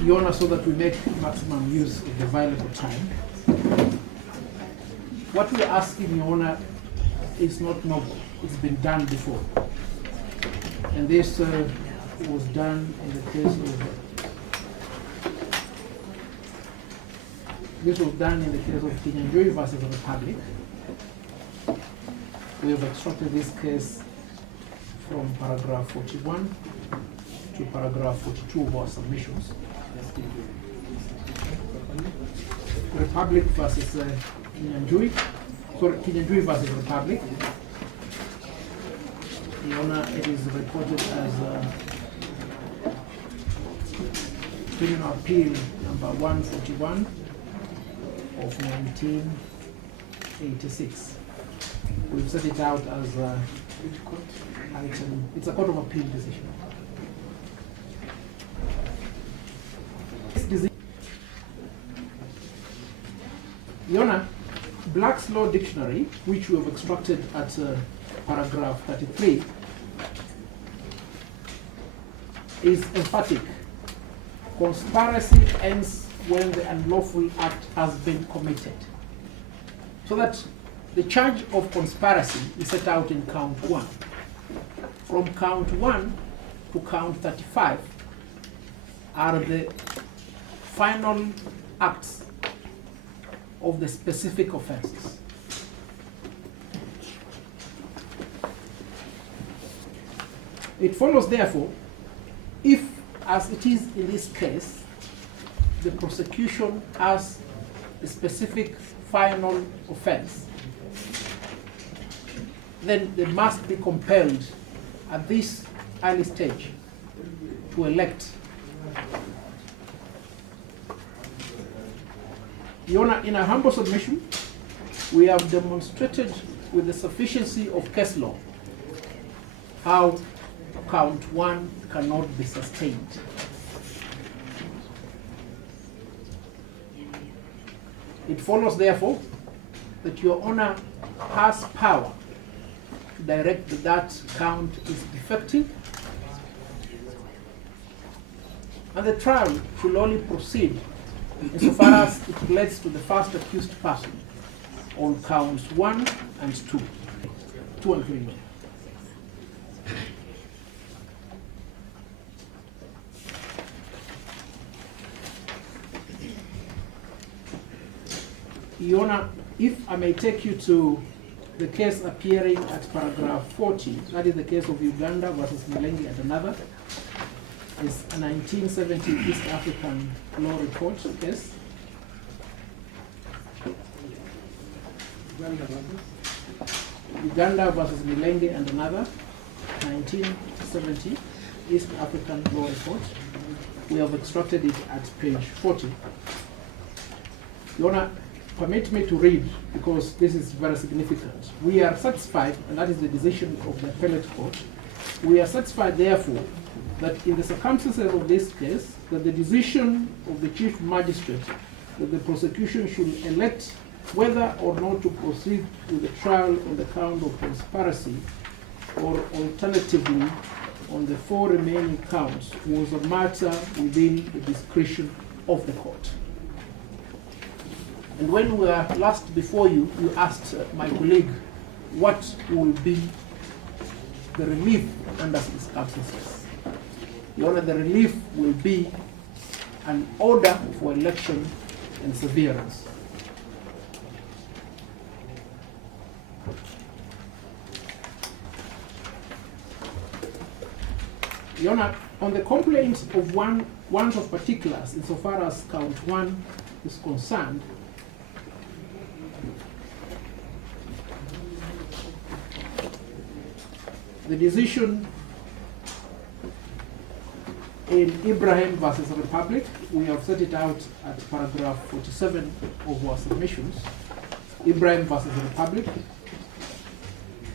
Your Honor, so that we make maximum use of the available time, what we're asking, Your Honor, is not novel. It's been done before. And this was done in the case of Kinyanjui versus the Republic. We have extracted this case from paragraph 41 to paragraph 42 of our submissions. Republic versus Kinyanjui. Sorry, Kinyanjui versus Republic. Your Honor, it is reported as criminal appeal number 141 of 1986. We've set it out as it's a court of appeal decision. Your Honor, Black's Law Dictionary, which we have extracted at paragraph 33, is emphatic. Conspiracy ends when the unlawful act has been committed. So that the charge of conspiracy is set out in count 1. From count 1 to count 35 are the final acts of the specific offenses. It follows, therefore, if, as it is in this case, the prosecution has a specific final offense, then they must be compelled at this early stage to elect. Your Honor, in a humble submission, we have demonstrated with the sufficiency of case law how count 1 cannot be sustained. It follows, therefore, that Your Honor has power to direct that that count is defective, and the trial should only proceed insofar as it relates to the first accused person on counts 1 and 2. 2 and 3. Your Honor, if I may take you to the case appearing at paragraph 40, that is the case of Uganda versus Milimani and another. It's a 1970 East African law report case. Uganda versus Milimani and another, 1970 East African law report. We have extracted it at page 40. Your Honor, permit me to read, because this is very significant. We are satisfied, and that is the decision of the appellate court, we are satisfied, therefore, that in the circumstances of this case, that the decision of the Chief Magistrate that the prosecution should elect whether or not to proceed with the trial on the count of conspiracy, or alternatively on the 4 remaining counts, was a matter within the discretion of the court. And when we were last before you, you asked my colleague what will be the relief under these circumstances. Your Honor, the relief will be an order for election and severance. Your Honor, on the complaint of one of particulars, insofar as count 1 is concerned, the decision in Ibrahim versus the Republic, we have set it out at paragraph 47 of our submissions. Ibrahim versus the Republic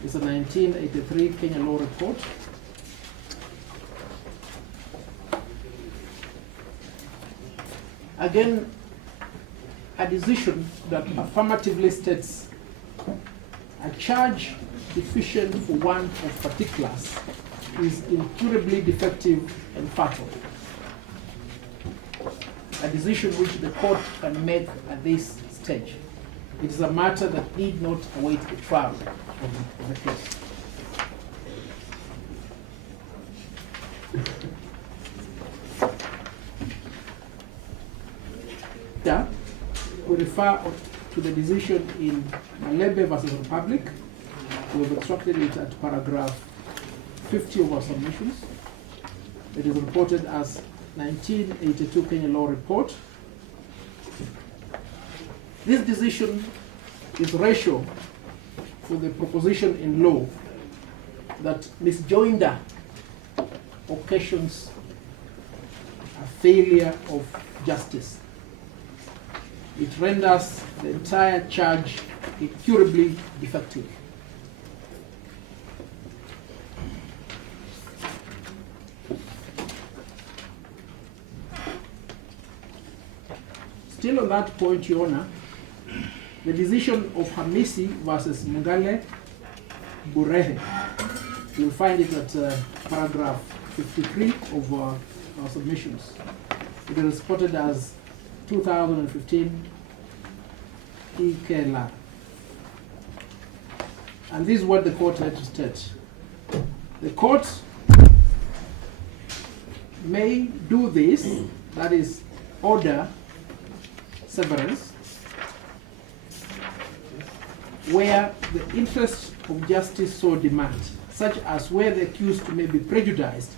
is a 1983 Kenya law report. Again, a decision that affirmatively states a charge deficient for one of particulars is incurably defective and fatal. a decision which the court can make at this stage. It is a matter that need not await the trial of the case. Yeah, we refer to the decision in Malebe versus Republic. We have extracted it at paragraph 50 of our submissions. It is reported as 1982 Kenya Law Report. This decision is ratio for the proposition in law that misjoinder occasions a failure of justice. It renders the entire charge incurably defective. Still on that point, Your Honor, the decision of Hamisi versus Mungale Burehe, you'll find it at paragraph 53 of our submissions. It is reported as 2015 EKLR. And this is what the court had to state. The court may do this, that is, order severance, where the interest of justice so demands, such as where the accused may be prejudiced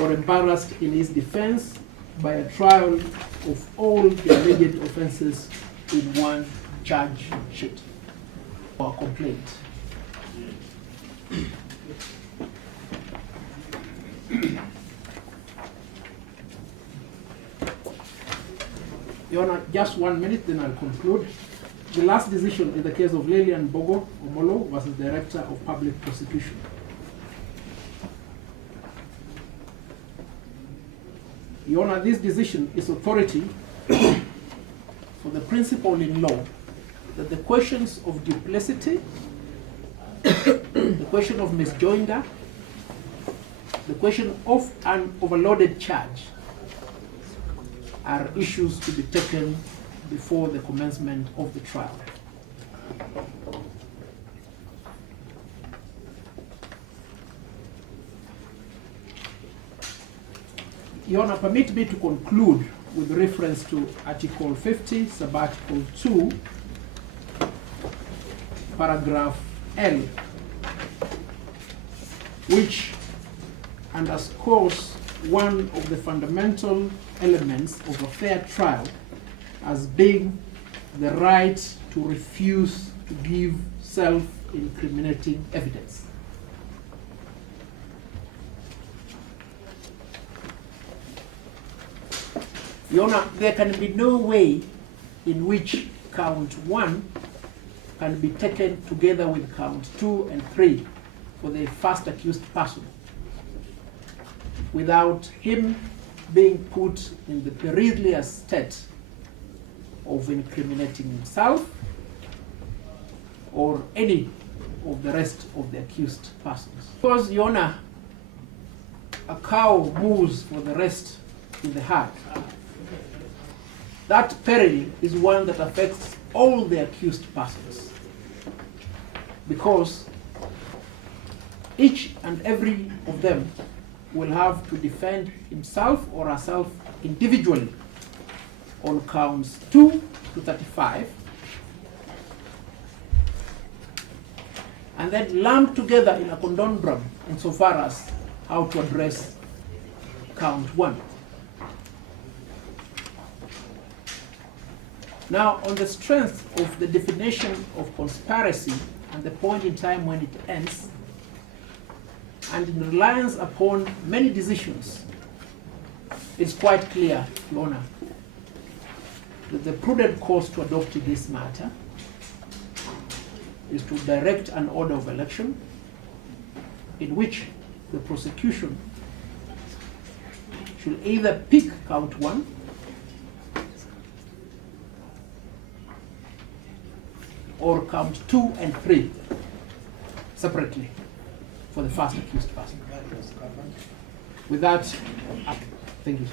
or embarrassed in his defense by a trial of all the alleged offenses in one charge sheet or complaint. Your Honor, just 1 minute, then I'll conclude. The last decision in the case of Lilian Bogo Omolo versus Director of Public Prosecution. Your Honor, this decision is authority for the principle in law that the questions of duplicity, the question of misjoinder, the question of an overloaded charge are issues to be taken before the commencement of the trial. Your Honor, permit me to conclude with reference to Article 50, Subarticle 2, Paragraph L, which underscores one of the fundamental elements of a fair trial as being the right to refuse to give self-incriminating evidence. Your Honor, there can be no way in which count 1 can be taken together with count 2 and 3 for the first accused person without him being put in the perilous state of incriminating himself or any of the rest of the accused persons. Because, Your Honor, a cow moves for the rest in the herd. That peril is one that affects all the accused persons, because each and every of them will have to defend himself or herself individually on counts 2 to 35, and then lumped together in a conundrum insofar as how to address count 1. Now, on the strength of the definition of conspiracy and the point in time when it ends, and in reliance upon many decisions, it's quite clear, Your Honor, that the prudent course to adopt in this matter is to direct an order of election in which the prosecution should either pick count 1 or count 2 and 3 separately for the first accused person. With that, thank you, sir.